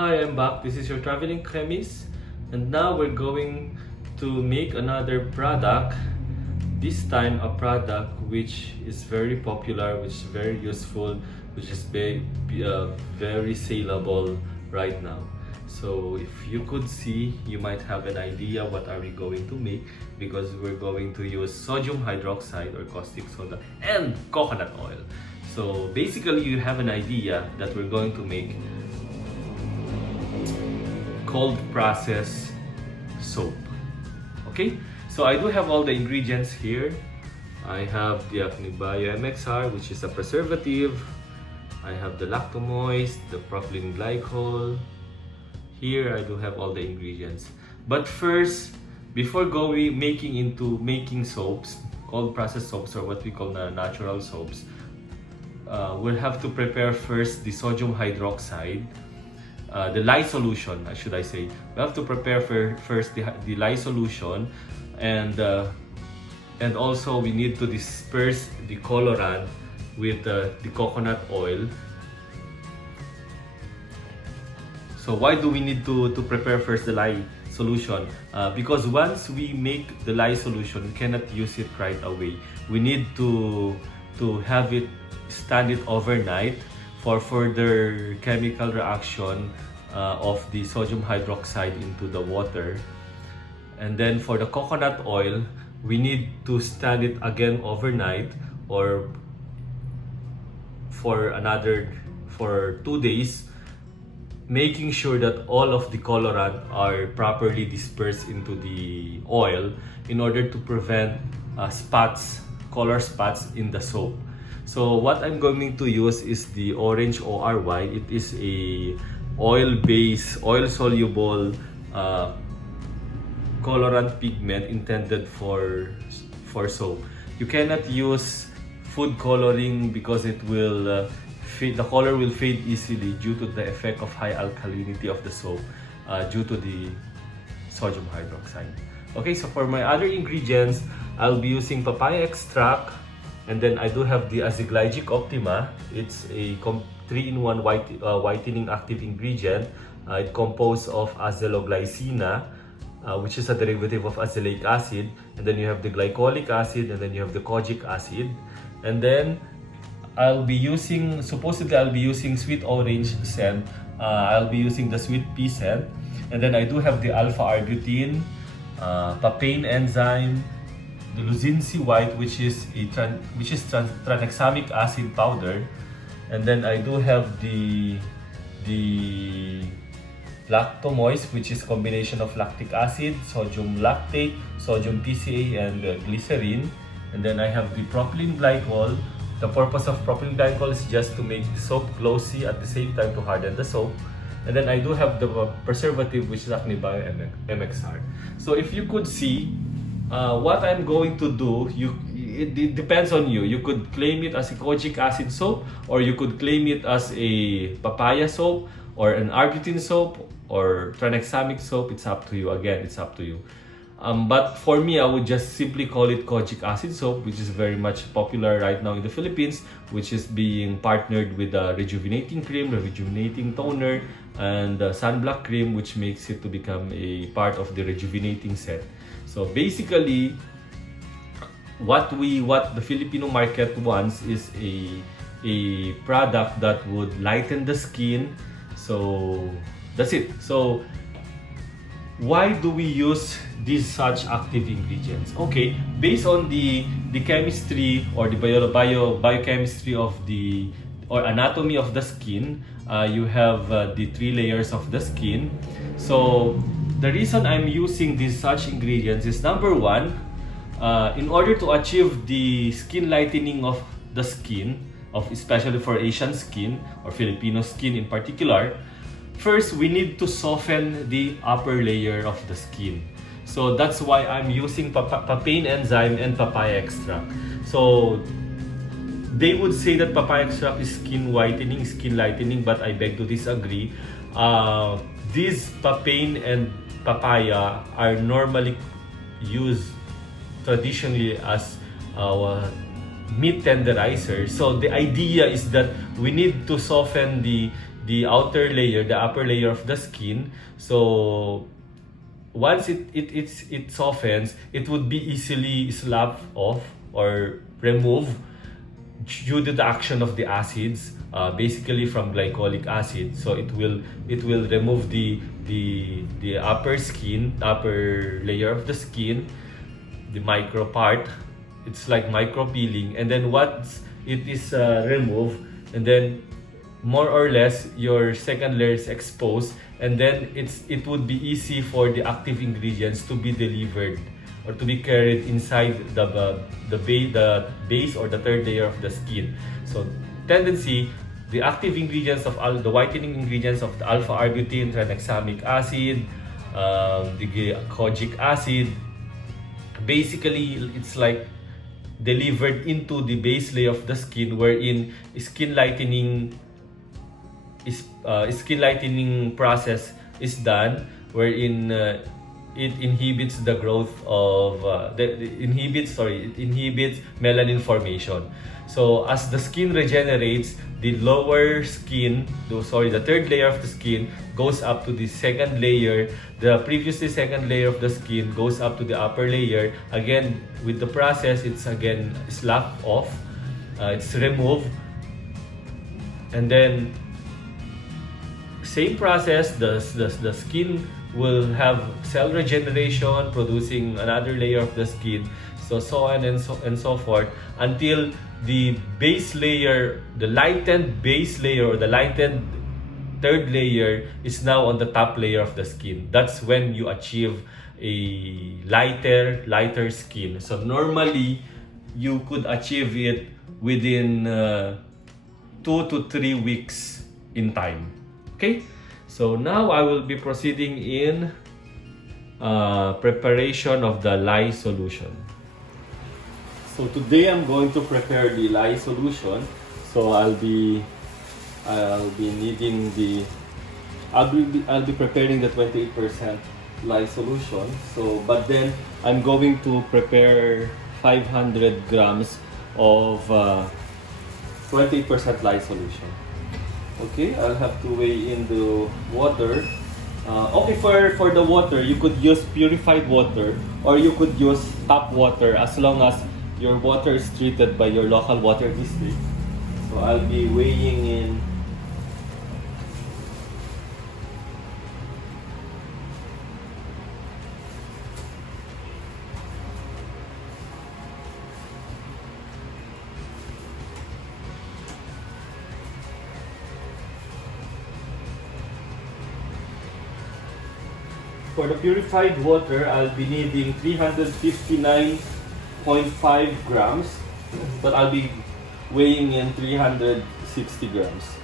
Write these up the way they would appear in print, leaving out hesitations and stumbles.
Hi, I'm back. This is your traveling chemist, and now we're going to make another product. This time, a product which is very popular, which is very useful, which is very saleable right now. So, if you could see, you might have an idea what are we going to make, because we're going to use sodium hydroxide or caustic soda and coconut oil. So, basically, you have an idea that we're going to make cold process soap. Okay, so I do have all the ingredients here. I have the Bio MXR, which is a preservative. I have the lactomoist, the propylene glycol. Here I do have all the ingredients. But first, before making soaps, cold process soaps, or what we call natural soaps, we'll have to prepare first the sodium hydroxide. The Lye solution, should I say. We have to prepare first the Lye solution, and also we need to disperse the colorant with the coconut oil. So why do we need to prepare first the Lye solution? Because once we make the Lye solution, we cannot use it right away. We need to have it stand it overnight for further chemical reaction of the sodium hydroxide into the water. And then for the coconut oil, we need to stand it again overnight or for 2 days, making sure that all of the colorant are properly dispersed into the oil in order to prevent color spots in the soap. So what I'm going to use is the orange ORY. It is a oil-based, oil-soluble colorant pigment intended for soap. You cannot use food coloring because it will the color will fade easily due to the effect of high alkalinity of the soap due to the sodium hydroxide. Okay, so for my other ingredients, I'll be using papaya extract. And then I do have the Aziglygic Optima. It's a 3-in-1 whitening active ingredient. It composed of azeloglycina, which is a derivative of azelaic acid. And then you have the glycolic acid, and then you have the kojic acid. And then supposedly I'll be using sweet orange scent. I'll be using the sweet pea scent. And then I do have the alpha-arbutin, papain enzyme, the Luzinci white, which is tranexamic acid powder, and then I do have the lactomoist, which is combination of lactic acid, sodium lactate, sodium PCA, and glycerin. And then I have the propylene glycol. The purpose of propylene glycol is just to make the soap glossy, at the same time to harden the soap. And then I do have the preservative, which is Bio MXR. So if you could see, what I'm going to do, it depends on you. You could claim it as a kojic acid soap, or you could claim it as a papaya soap, or an arbutin soap, or tranexamic soap. It's up to you. Again, it's up to you. But for me, I would just simply call it kojic acid soap, which is very much popular right now in the Philippines, which is being partnered with a rejuvenating cream, a rejuvenating toner, and sunblock cream, which makes it to become a part of the rejuvenating set. So basically, what the Filipino market wants is a product that would lighten the skin. So that's it. So why do we use these such active ingredients? Okay, based on the chemistry or the biochemistry of or anatomy of the skin, you have the 3 layers of the skin. So the reason I'm using these such ingredients is, number one, in order to achieve the skin lightening of the skin, especially for Asian skin or Filipino skin in particular, first we need to soften the upper layer of the skin. So that's why I'm using papain enzyme and papaya extract. So they would say that papaya extract is skin whitening, skin lightening, but I beg to disagree. These papain and papaya are normally used traditionally as meat tenderizer. So the idea is that we need to soften the the outer layer, the upper layer of the skin. So once it softens, it would be easily slapped off or removed due to the action of the acids, basically from glycolic acid. So it will remove the upper layer of the skin, the micro part. It's like micro peeling, and then once it is removed, and then more or less your second layer is exposed, and then it would be easy for the active ingredients to be delivered or to be carried inside the base or the third layer of the skin. So tendency, the active ingredients of the whitening ingredients of the alpha arbutin, tranexamic acid, the kojic acid, basically it's like delivered into the base layer of the skin, wherein skin lightening process is done, wherein it inhibits the growth of it inhibits melanin formation. So as the skin regenerates, the third layer of the skin goes up to the second layer. The previously second layer of the skin goes up to the upper layer. Again, with the process, it's again slapped off, it's removed, and then same process, the skin will have cell regeneration, producing another layer of the skin, so on and so forth, until the base layer, the lightened base layer or the lightened third layer is now on the top layer of the skin. That's when you achieve a lighter skin. So normally you could achieve it within 2 to 3 weeks in time. Okay, so now I will be proceeding in preparation of the Lye solution. So today I'm going to prepare the Lye solution. So I'll be preparing the 28% Lye solution. So but then I'm going to prepare 500 grams of 28% Lye solution. Okay, I'll have to weigh in the water. Okay, for the water, you could use purified water or you could use tap water as long as your water is treated by your local water district. So I'll be weighing in for the purified water. I'll be needing 359.5 grams, but I'll be weighing in 360 grams.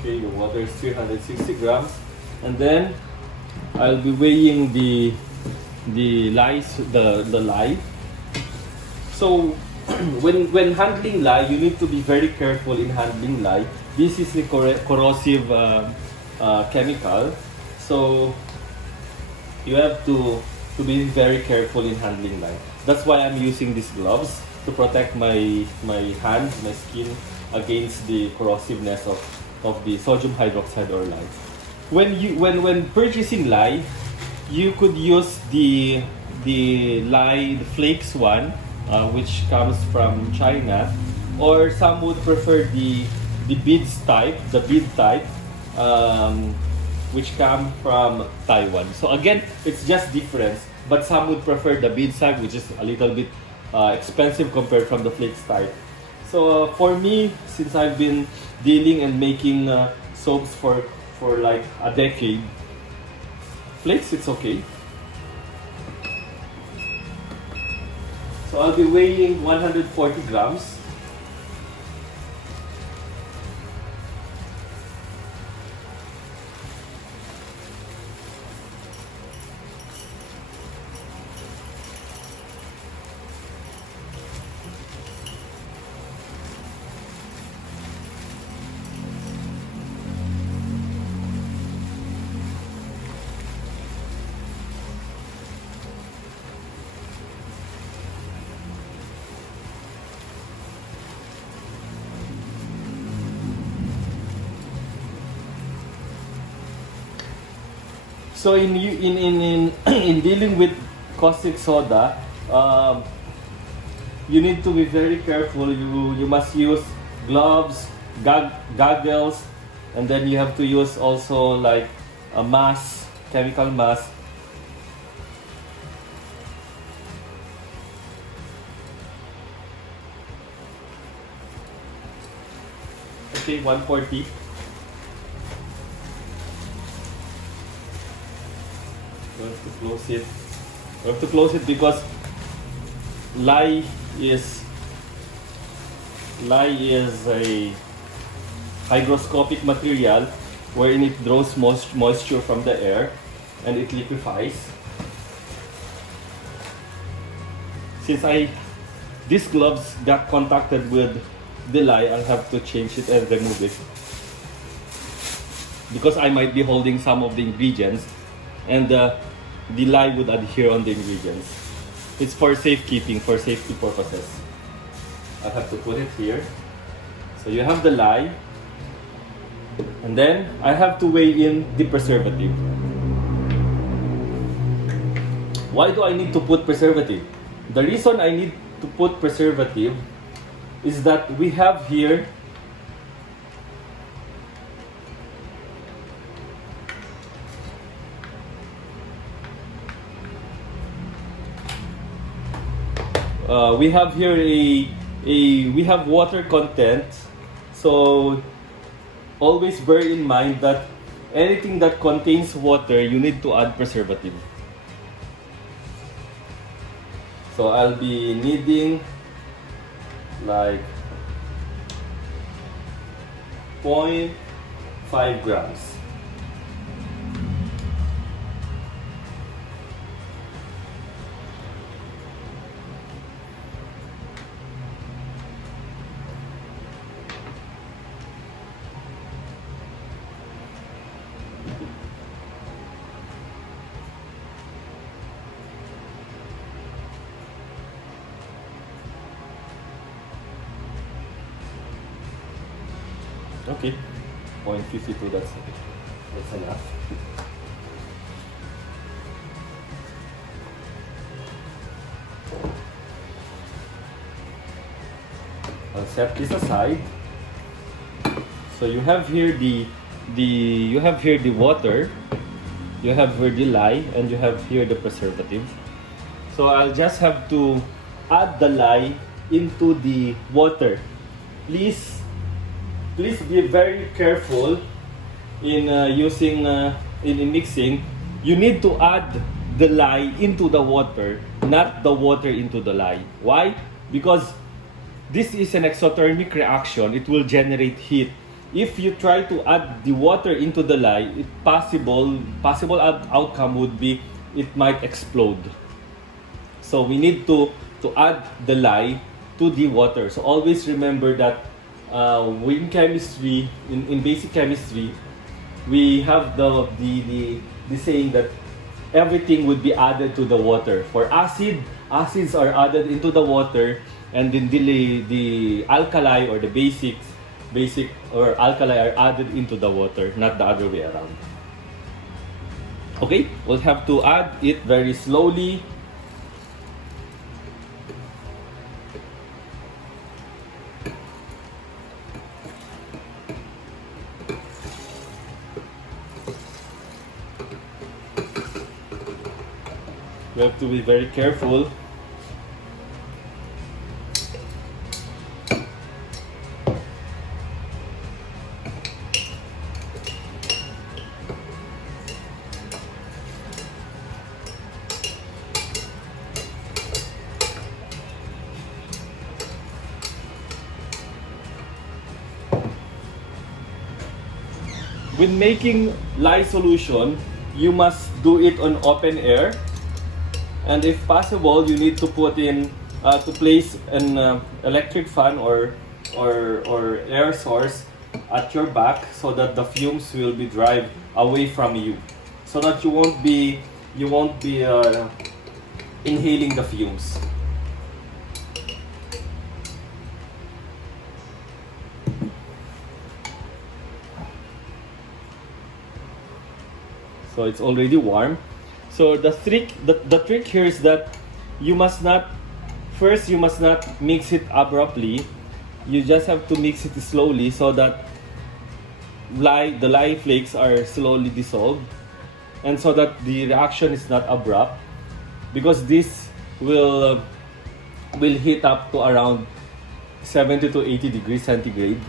Okay, your water is 360 grams, and then I'll be weighing the lye. So when handling lye, you need to be very careful in handling lye. This is a corrosive chemical, so you have to be very careful in handling lye. That's why I'm using these gloves to protect my hand, my skin against the corrosiveness of the sodium hydroxide or lye. When purchasing lye, you could use the lye, the flakes one, which comes from China, or some would prefer the bead type, which come from Taiwan. So again, it's just difference, but some would prefer the bead type, which is a little bit expensive compared from the flakes type. So for me, since I've been dealing and making soaps for like a decade, flakes, it's okay. So I'll be weighing 140 grams. So in in dealing with caustic soda, you need to be very careful. You must use gloves, goggles, and then you have to use also like a mask, chemical mask. Okay, 140. We have to close it. We have to close it because lye is a hygroscopic material wherein it draws moisture from the air and it liquefies. Since these gloves got contacted with the lye, I'll have to change it and remove it because I might be holding some of the ingredients and the lye would adhere on the ingredients. It's for safekeeping, for safety purposes. I have to put it here. So you have the lye, and then I have to weigh in the preservative. Why do I need to put preservative? The reason I need to put preservative is that we have here we have water content, so always bear in mind that anything that contains water, you need to add preservative. So I'll be needing like 0.5 grams. Okay, 0.52, that's enough. I'll set this aside. So you have here the water, you have here the lye, and you have here the preservative. So I'll just have to add the lye into the water. Please be very careful in in mixing. You need to add the lye into the water, not the water into the lye. Why? Because this is an exothermic reaction. It will generate heat. If you try to add the water into the lye, possible outcome would be it might explode. So we need to add the lye to the water. So always remember that in chemistry, in basic chemistry, we have the saying that everything would be added to the water. For acids are added into the water, and then the alkali or the basic or alkali are added into the water, not the other way around. Okay, we'll have to add it very slowly. We have to be very careful. when making lye solution, you must do it on open air, and if possible, you need to put in to place an electric fan or air source at your back so that the fumes will be drive away from you, so that you won't be inhaling the fumes. So it's already warm. So the trick here is that you must not mix it abruptly. You just have to mix it slowly so that the lye flakes are slowly dissolved, and so that the reaction is not abrupt, because this will heat up to around 70 to 80 degrees centigrade.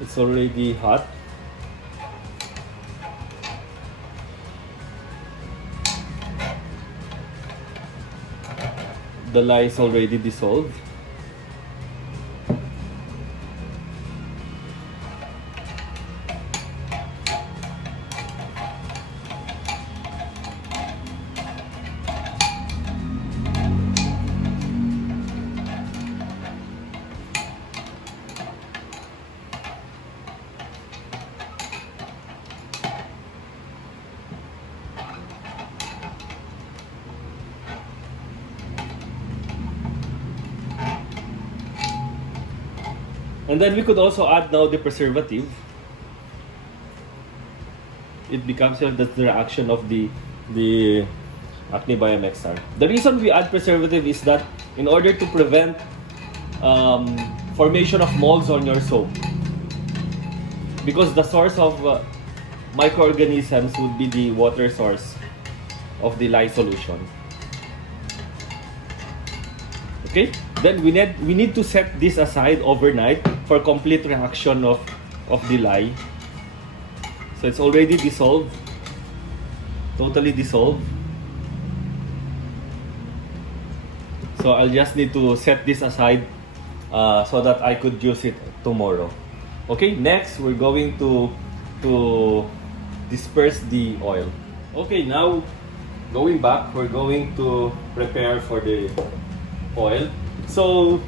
It's already hot. The lye is already dissolved. And then we could also add now the preservative. It becomes that's the reaction of the acne biomexar. The reason we add preservative is that in order to prevent formation of molds on your soap, because the source of microorganisms would be the water source of the lye solution. Okay, then we need to set this aside overnight for complete reaction of the lye. So it's already dissolved, totally dissolved. So I'll just need to set this aside so that I could use it tomorrow. Okay, next we're going to disperse the oil. Okay, now going back, we're going to prepare for the oil. So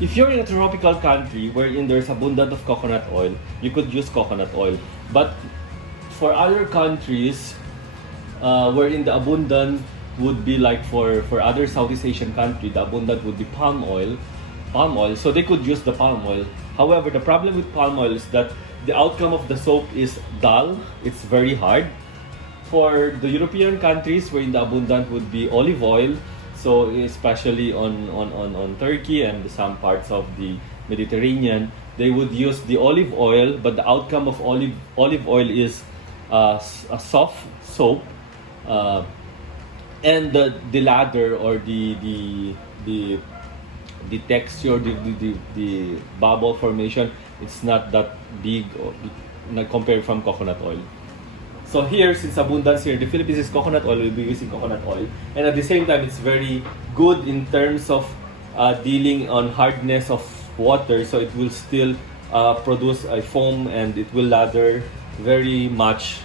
if you're in a tropical country wherein there's abundance of coconut oil, you could use coconut oil. But for other countries wherein the abundance would be like for other Southeast Asian countries, the abundance would be palm oil. So they could use the palm oil. However, the problem with palm oil is that the outcome of the soap is dull. It's very hard. For the European countries wherein the abundant would be olive oil, so especially on Turkey and some parts of the Mediterranean, they would use the olive oil, but the outcome of olive oil is a soft soap, and the lather or the texture, the bubble formation, it's not that big or not compared from coconut oil. So here, since abundance here in the Philippines is coconut oil, we'll be using coconut oil. And at the same time, it's very good in terms of dealing on hardness of water. So it will still produce a foam, and it will lather very much,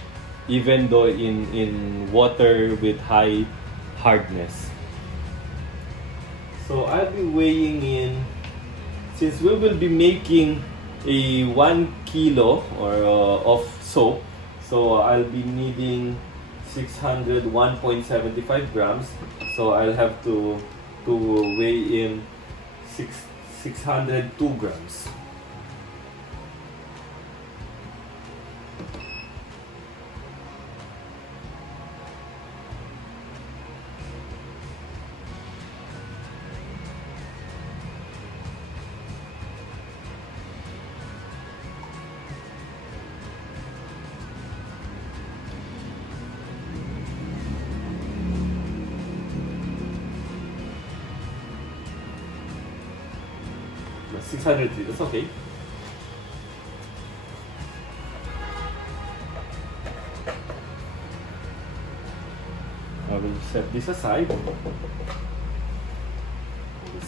even though in water with high hardness. So I'll be weighing in, since we will be making a 1 kilo of soap. So I'll be needing 601.75 grams. So I'll have to weigh in 602 grams. 603, that's okay. I will set this aside.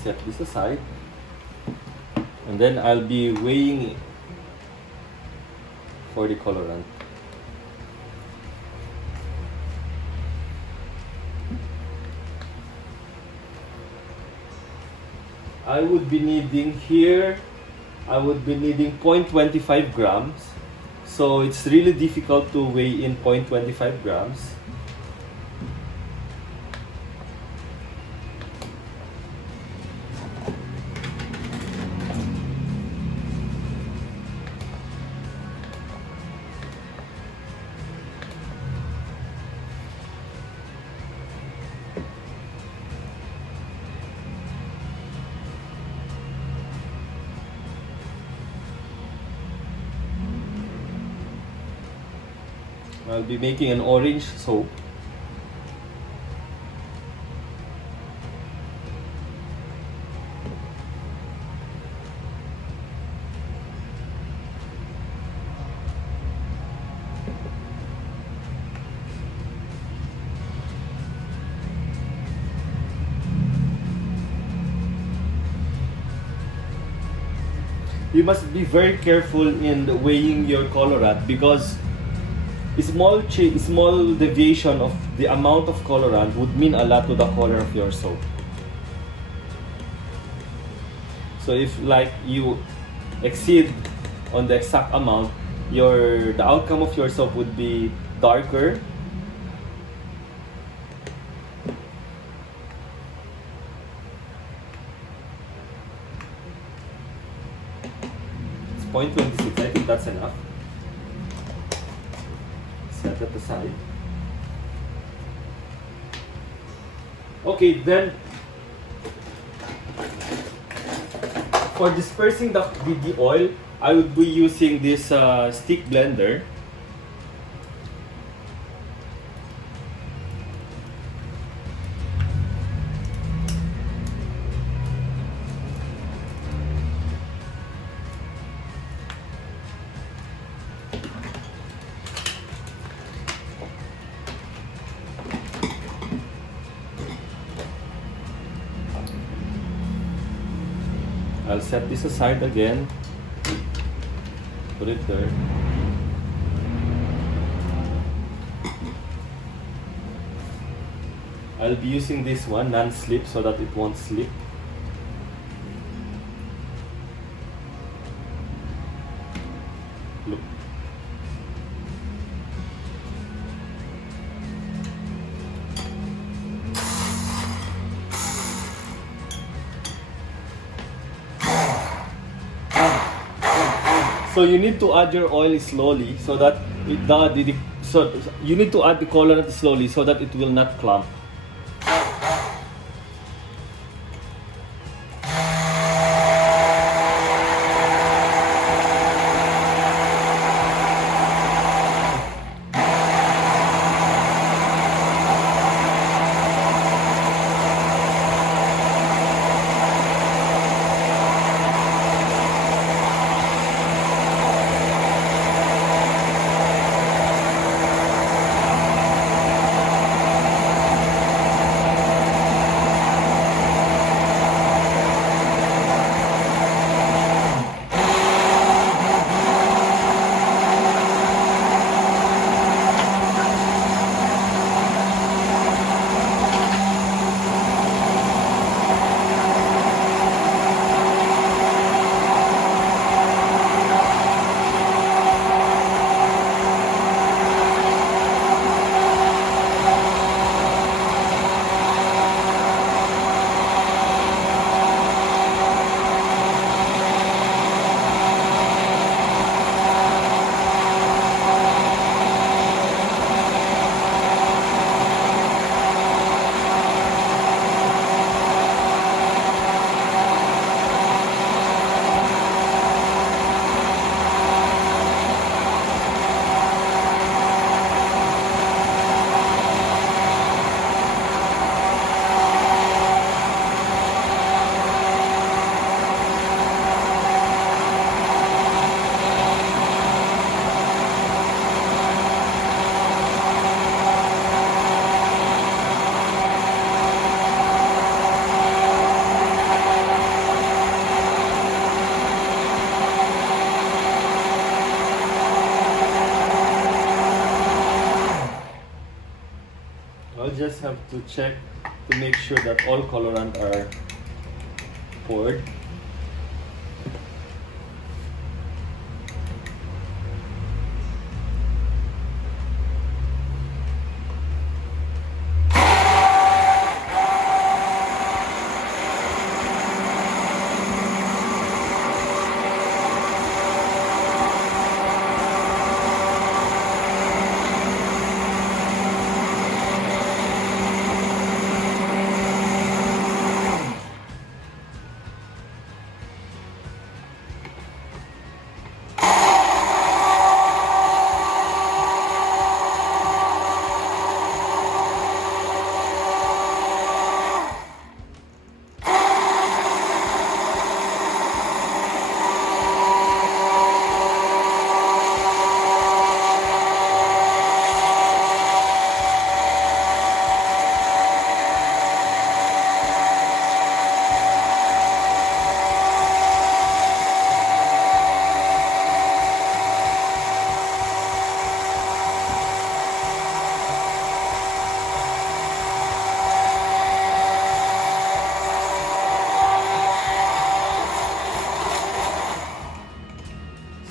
Set this aside. And then I'll be weighing it for the colorant. I would be needing here, I would be needing 0.25 grams. So it's really difficult to weigh in 0.25 grams. I'll be making an orange soap. You must be very careful in weighing your colorant because small deviation of the amount of colorant would mean a lot to the color of your soap. So if like you exceed on the exact amount, the outcome of your soap would be darker. It's 0.26, I think that's enough. Set it aside. Okay, then for dispersing the oil, I would be using this stick blender. I'll set this aside again, put it there. I'll be using this one, non-slip, so that it won't slip. Look. So you need to add your oil slowly so that you need to add the colorant slowly so that it will not clump. I'll just have to check to make sure that all colorant are poured.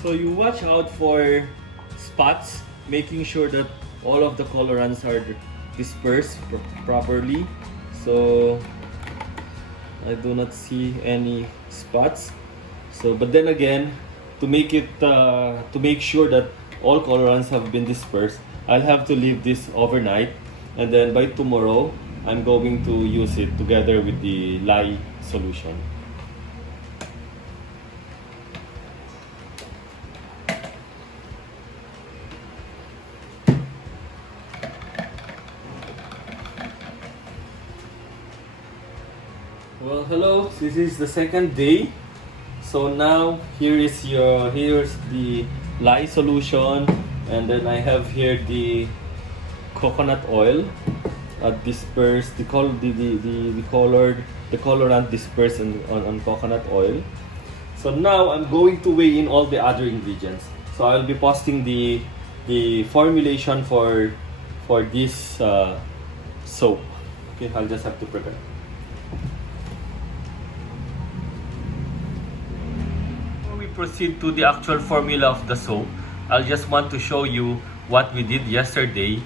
So you watch out for spots, making sure that all of the colorants are dispersed properly. So I do not see any spots. So, but then again, to make sure that all colorants have been dispersed, I'll have to leave this overnight, and then by tomorrow, I'm going to use it together with the Lye solution. Well, hello. This is the second day. So now here's the Lye solution, and then I have here the coconut oil dispersed. The colorant dispersed on coconut oil. So now I'm going to weigh in all the other ingredients. So I'll be posting the formulation for this soap. Okay, I'll just have to prepare. Proceed to the actual formula of the soap, I'll just want to show you what we did yesterday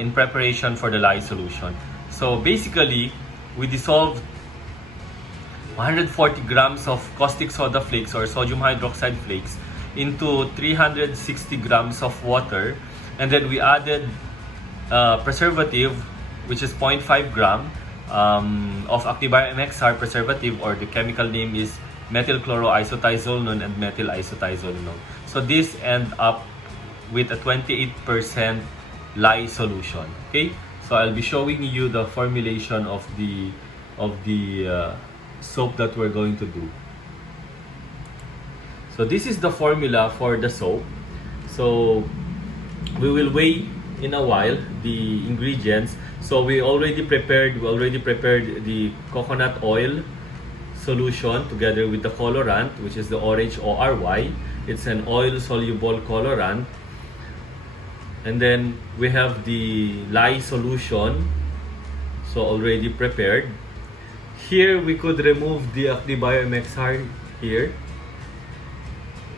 in preparation for the Lye solution. So basically, we dissolved 140 grams of caustic soda flakes or sodium hydroxide flakes into 360 grams of water, and then we added preservative, which is 0.5 gram of Actibio MXR preservative, or the chemical name is methylchloroisothiazolone and methyl isothiazolone. So this end up with a 28% Lye solution. Okay, so I'll be showing you the formulation of the soap that we're going to do. So this is the formula for the soap. So we will weigh in a while the ingredients. So we already prepared the coconut oil solution together with the colorant, which is the orange ORY. It's an oil soluble colorant. And then we have the Lye solution, so already prepared. Here we could remove the Actibio MXR here.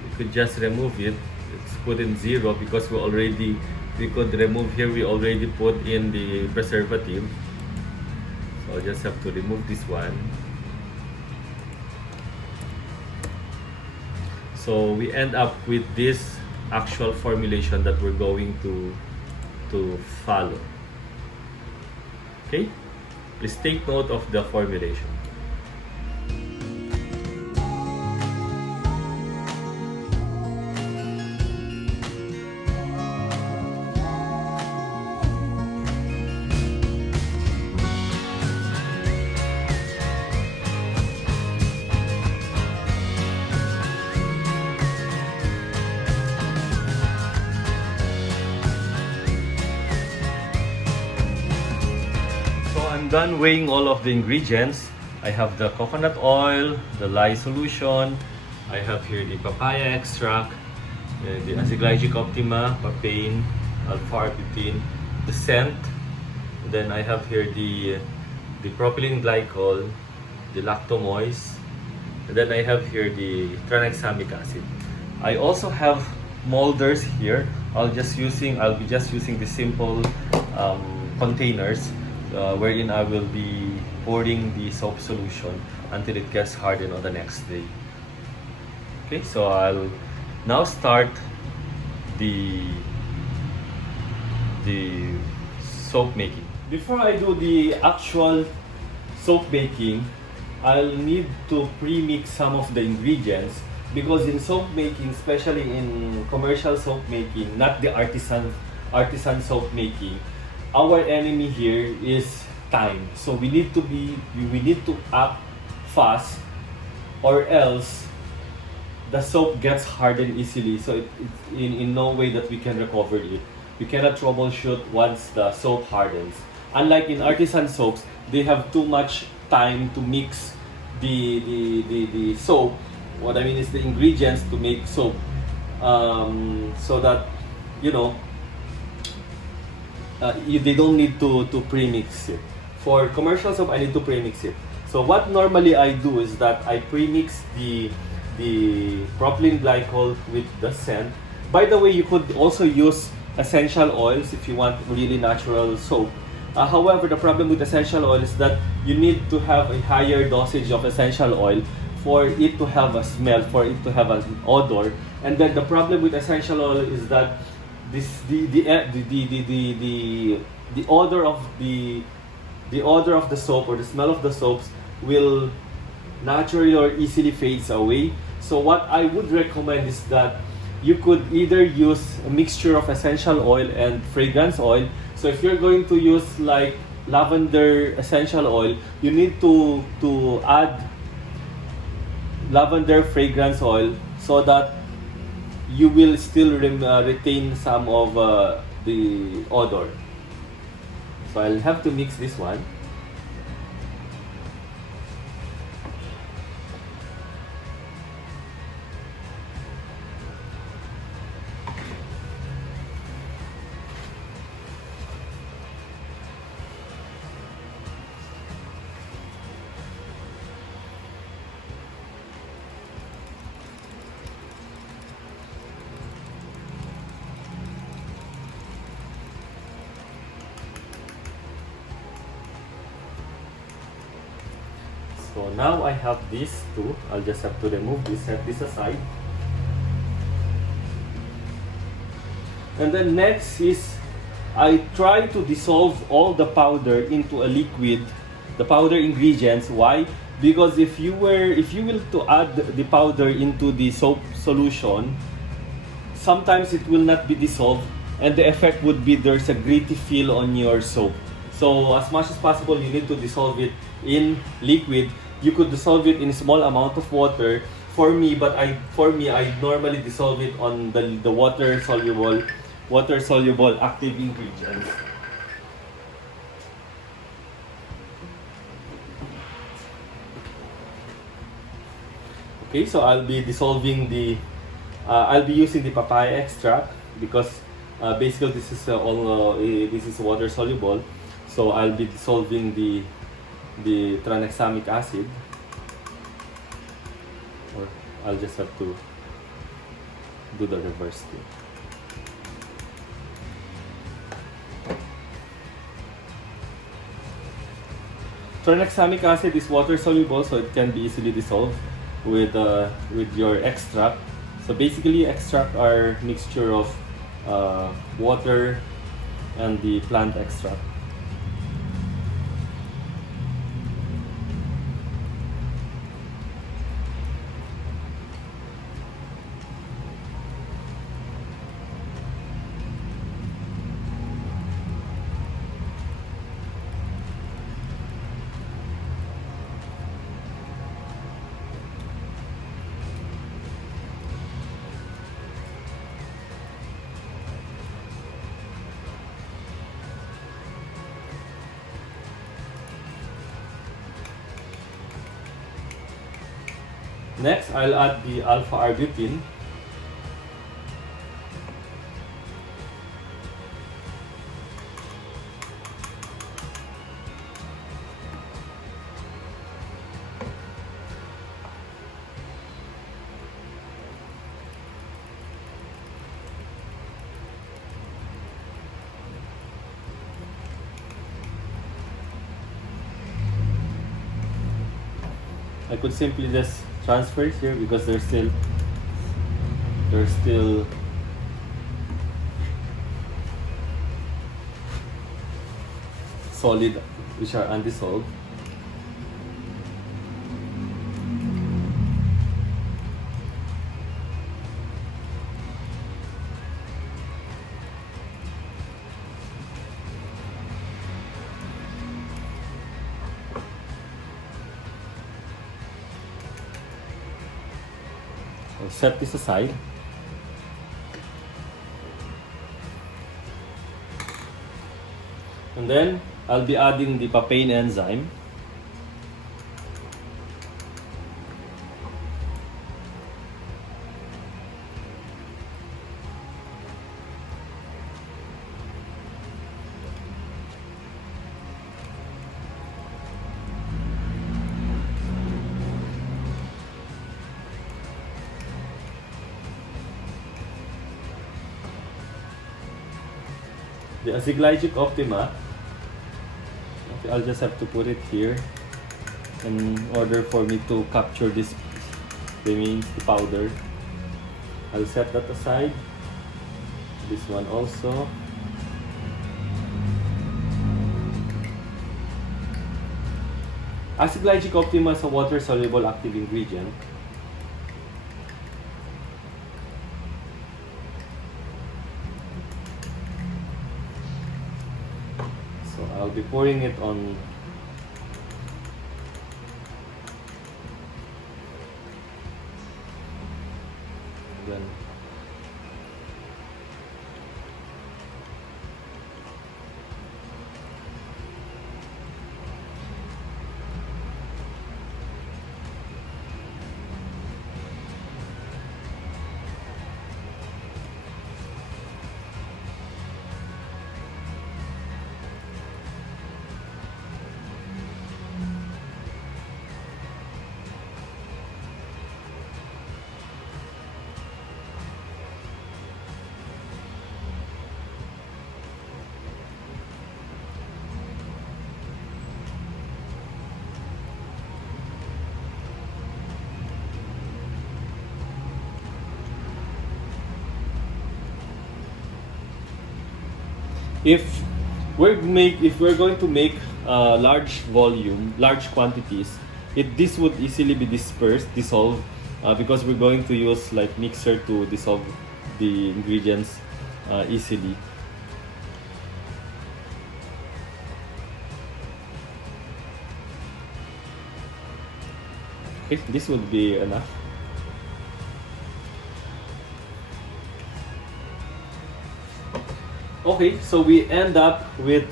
We could just remove it. Let's put in 0 because we could remove here. We already put in the preservative. So I'll just have to remove this one. So we end up with this actual formulation that we're going to follow. Okay? Please take note of the formulation. I'm done weighing all of the ingredients. I have the coconut oil, the Lye solution, I have here the papaya extract, the Aciglygic Optima, papain, alpha-arbutin, the scent, Then I have here the propylene glycol, the lactomoist, and then I have here the tranexamic acid. I also have molders here. I'll be just using the simple containers wherein I will be pouring the soap solution until it gets hardened on the next day. Okay, so I'll now start the soap making. Before I do the actual soap making, I'll need to pre-mix some of the ingredients, because in soap making, especially in commercial soap making, not the artisan soap making, our enemy here is time. So we need to act fast, or else the soap gets hardened easily. So it's in no way that we can recover it. We cannot troubleshoot once the soap hardens. Unlike in artisan soaps, they have too much time to mix the soap. What I mean is the ingredients to make soap, so that they don't need to pre-mix it. For commercial soap, I need to pre-mix it. So what normally I do is that I pre-mix the propylene glycol with the scent. By the way, you could also use essential oils if you want really natural soap. However, the problem with essential oil is that you need to have a higher dosage of essential oil for it to have a smell, for it to have an odor. And then the problem with essential oil is that the odor of the soap, or the smell of the soaps, will naturally or easily fades away. So what I would recommend is that you could either use a mixture of essential oil and fragrance oil. So if you're going to use like lavender essential oil, you need to add lavender fragrance oil so that you will still retain some of the odor. So I'll have to mix this one. So now I have these two. I'll just have to remove this, set this aside. And then next is I try to dissolve all the powder into a liquid, the powder ingredients. Why? Because if you will to add the powder into the soap solution, sometimes it will not be dissolved, and the effect would be there's a gritty feel on your soap. So as much as possible, you need to dissolve it in liquid. You could dissolve it in a small amount of water. For me, I normally dissolve it on the water soluble active ingredients. Okay, so I'll be dissolving I'll be using the papaya extract, because basically this is this is water soluble. So I'll be dissolving the tranexamic acid, or I'll just have to do the reverse thing. Tranexamic acid is water soluble, so it can be easily dissolved with your extract. So basically, extract are mixture of water and the plant extract. Next, I'll add the alpha-arbutin. I could simply just transfer it here because there's still solid which are undissolved. I'll set this aside. And then I'll be adding the papain enzyme. The Acyglygic Optima, okay, I'll just have to put it here in order for me to capture this, the powder. I'll set that aside. This one also. Acyglygic Optima is a water-soluble active ingredient. I'll be pouring it on then if we're going to make large volume, large quantities, this would easily be dissolved, because we're going to use like mixer to dissolve the ingredients easily. Okay, this would be enough. Okay, so we end up with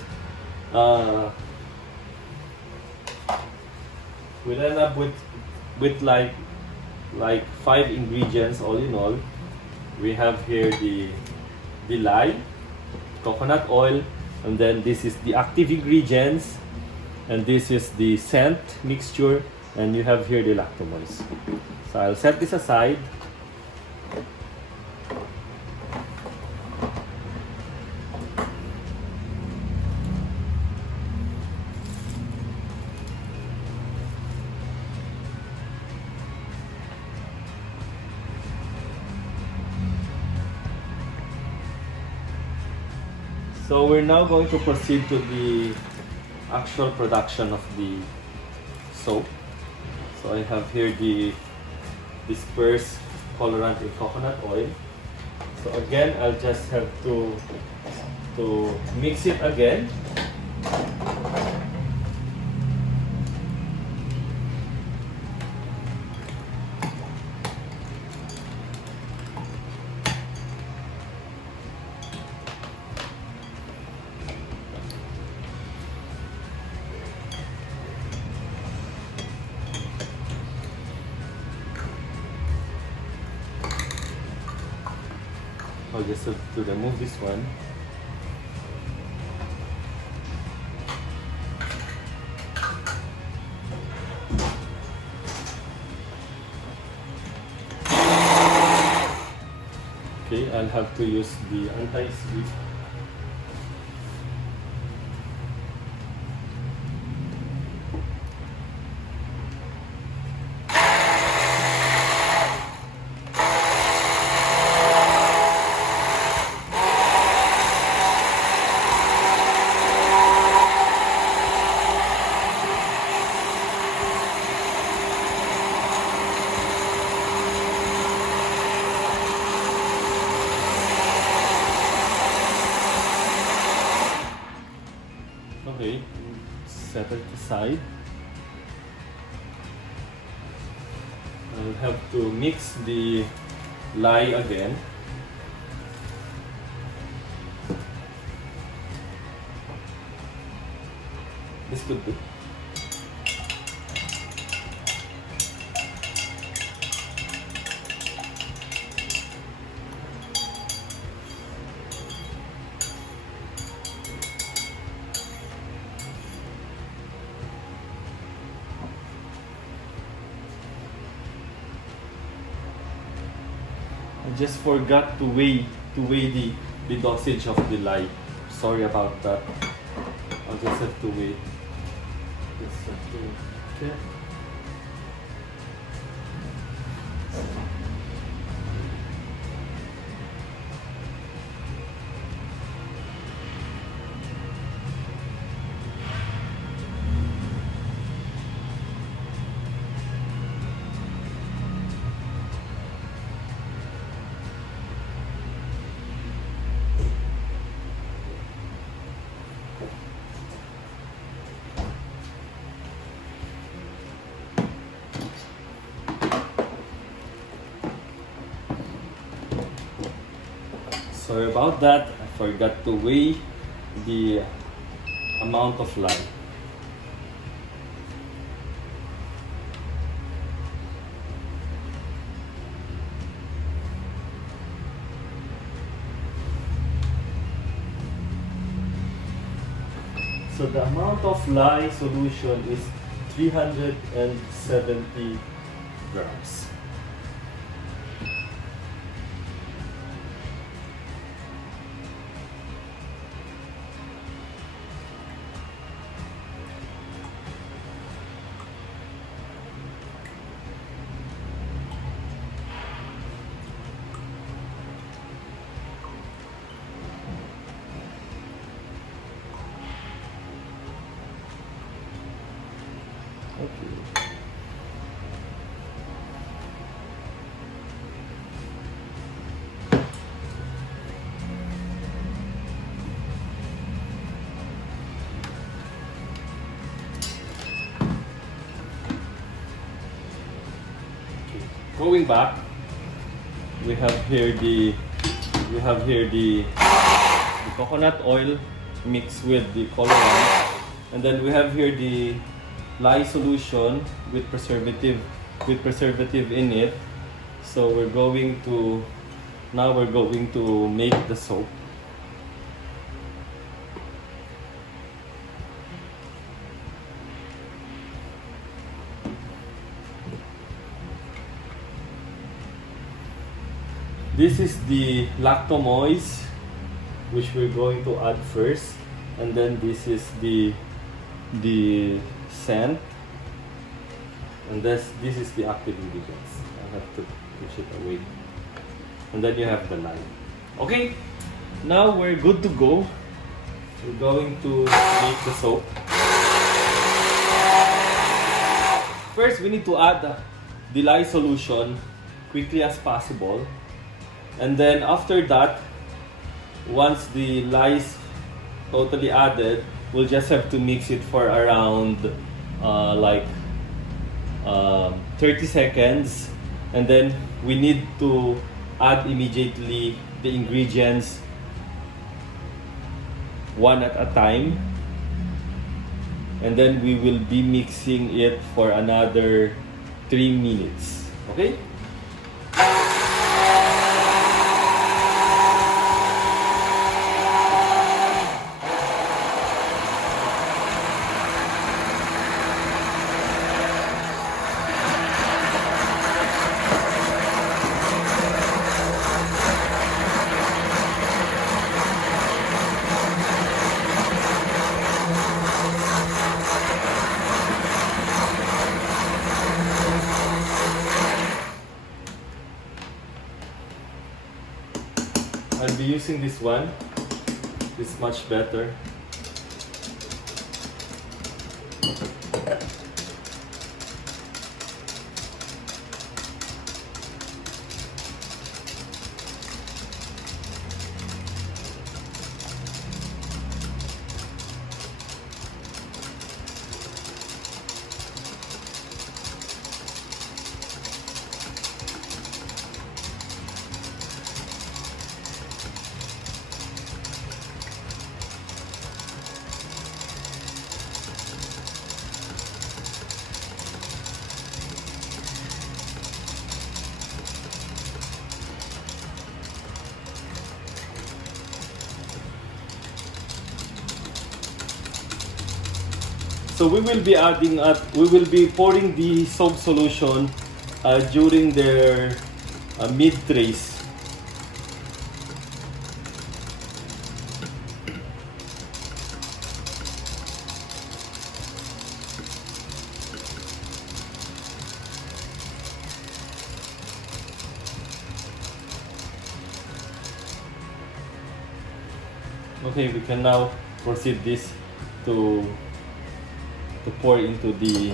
like 5 ingredients all in all. We have here the lye, coconut oil, and then this is the active ingredients, and this is the scent mixture, and you have here the lactomoist. So I'll set this aside. So we're now going to proceed to the actual production of the soap. So I have here the dispersed colorant in coconut oil. So again, I'll just have to mix it again. I'll just have to remove this one. Okay, I'll have to use the anti-slip. Okay, set it aside. I'll have to mix the lye again. This could do. I just forgot to weigh the dosage of the lye. Sorry about that. I'll just have to weigh. Just have to check. Sorry about that. I forgot to weigh the amount of lye. So the amount of lye solution is 370 grams. Okay. Going back, we have here the coconut oil mixed with the colorant, and then we have here the lye solution with preservative in it. So we're going to make the soap. This is the lactomoise, which we're going to add first, and then this is the scent, and this is the active ingredients. I have to push it away, and then you have the lye. Okay, now we're good to go. We're going to make the soap. First, we need to add the lye solution quickly as possible. And then after that, once the lye is totally added, we'll just have to mix it for around 30 seconds. And then we need to add immediately the ingredients one at a time. And then we will be mixing it for another 3 minutes. Okay? I'll be using this one. It's much better. So we will be we will be pouring the soap solution during their mid trace. Okay, we can now proceed this to pour into the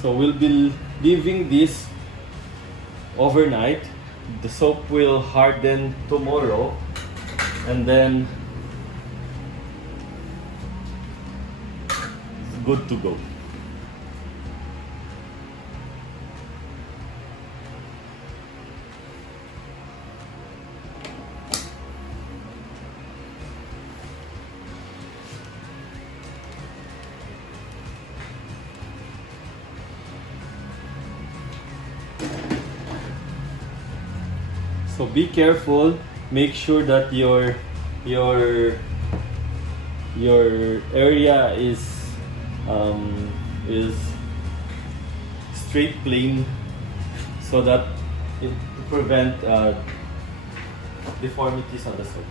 So we'll be leaving this overnight. The soap will harden tomorrow, and then it's good to go. So be careful. Make sure that your area is straight, plain, so that to prevent deformities on the soap.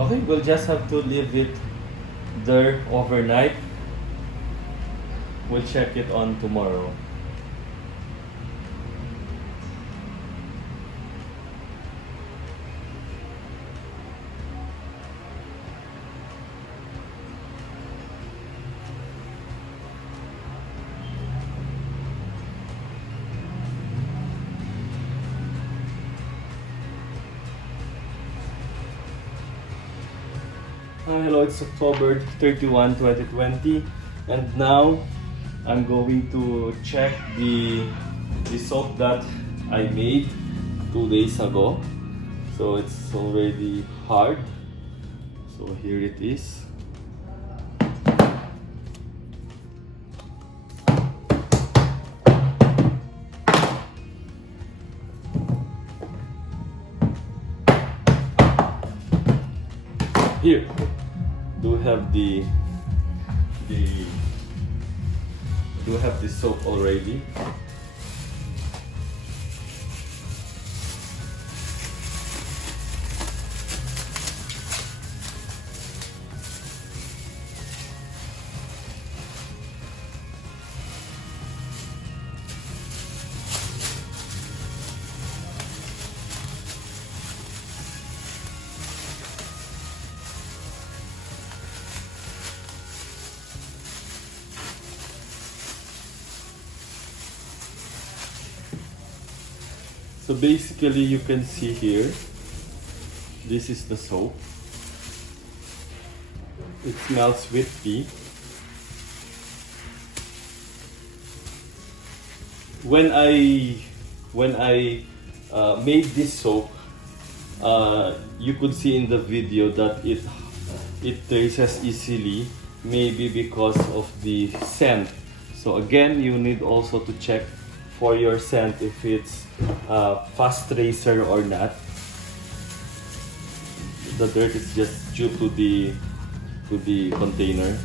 Okay, we'll just have to leave it there overnight. We'll check it on tomorrow. Hello, it's October 31, 2020, and now I'm going to check the soap that I made 2 days ago. So it's already hard. So here it is. Here do have the soap already. So basically you can see here, this is the soap. It smells sweet pea. When I made this soap, you could see in the video that it traces easily, maybe because of the scent. So again, you need also to check for your scent if it's fast tracer or not. The dirt is just due to the container.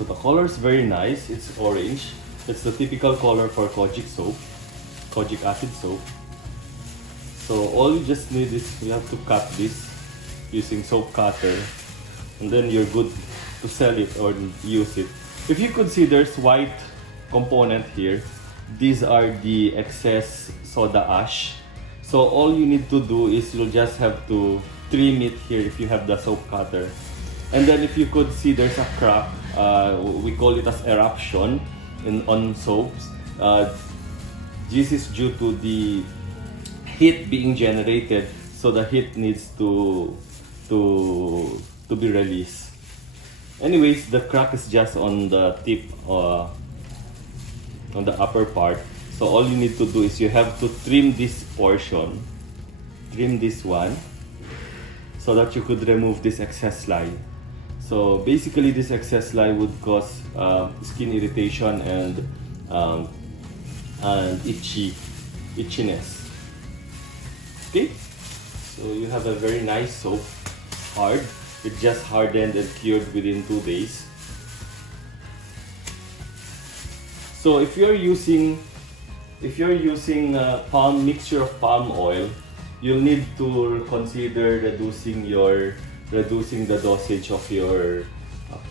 So the color is very nice. It's orange. It's the typical color for kojic soap, kojic acid soap. So all you just need is you have to cut this using soap cutter, and then you're good to sell it or use it. If you could see, there's white component here. These are the excess soda ash. So all you need to do is you'll just have to trim it here if you have the soap cutter. And then if you could see, there's a crack. We call it as eruption on soaps. This is due to the heat being generated, so the heat needs to be released. Anyways, the crack is just on the tip, on the upper part. So all you need to do is you have to trim this portion, trim this one, so that you could remove this excess lye. So basically, this excess lye would cause skin irritation and itchiness. Okay, so you have a very nice soap, hard. It just hardened and cured within 2 days. So if you're using palm mixture of palm oil, you'll need to consider reducing the dosage of your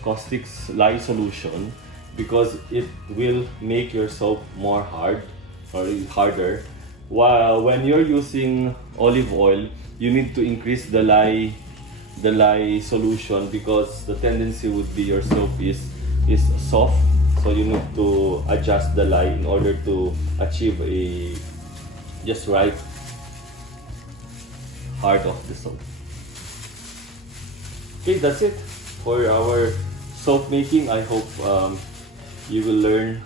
caustic lye solution, because it will make your soap more hard or harder. While when you're using olive oil, you need to increase the lye solution, because the tendency would be your soap is soft. So you need to adjust the lye in order to achieve a just right hard of the soap. Okay, that's it for our soap making. I hope you will learn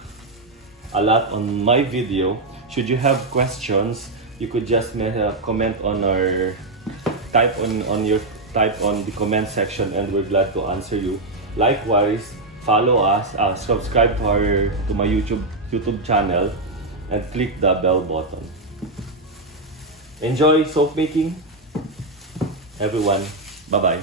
a lot on my video. Should you have questions, you could just comment on our type on the comment section, and we're glad to answer you. Likewise, follow us, subscribe to my YouTube channel, and click the bell button. Enjoy soap making, everyone. Bye bye.